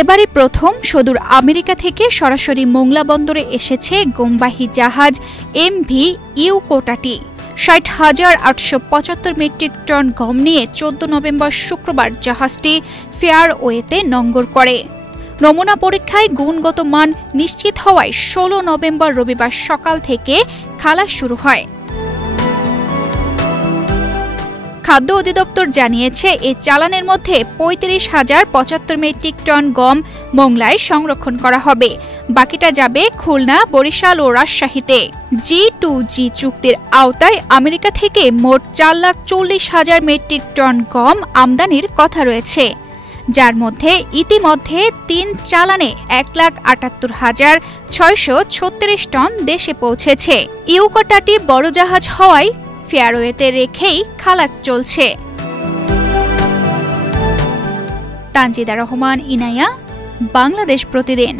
এবারে প্রথম সুদূর আমেরিকা থেকে সরাসরি মোংলা বন্দরে এসেছে গমবাহী জাহাজ এমভি ইউকোটাটি। ৬০,৮৭৫ মেট্রিক টন গম নিয়ে ১৪ নভেম্বর শুক্রবার জাহাজটি ফেয়ারওয়েতে নোঙর করে। নমুনা পরীক্ষায় গুণগত মান নিশ্চিত হওয়ায় ১৬ নভেম্বর রবিবার সকাল থেকে খালাস শুরু হয়। খাদ্য অধিদপ্তর জানিয়েছে, এই চালানের মধ্যে ৩৫,০৭৫ মেট্রিক টন গম মোংলায় সংরক্ষণ করা হবে। বাকিটা যাবে খুলনা, বরিশাল ও রাজশাহীতে। G2G চুক্তির আওতায় আমেরিকা থেকে মোট ৪,৪০,০০০ মেট্রিক টন গম আমদানির কথা রয়েছে, যার মধ্যে ইতিমধ্যে ৩ চালানে ১,৭৮,৬৩৬ টন দেশে পৌঁছেছে। ইউকোটাটি বড় জাহাজ হওয়ায় ফেয়ারওয়েতে রেখেই খালাস চলছে। তানজিদা রহমান, ইনায়া, বাংলাদেশ প্রতিদিন।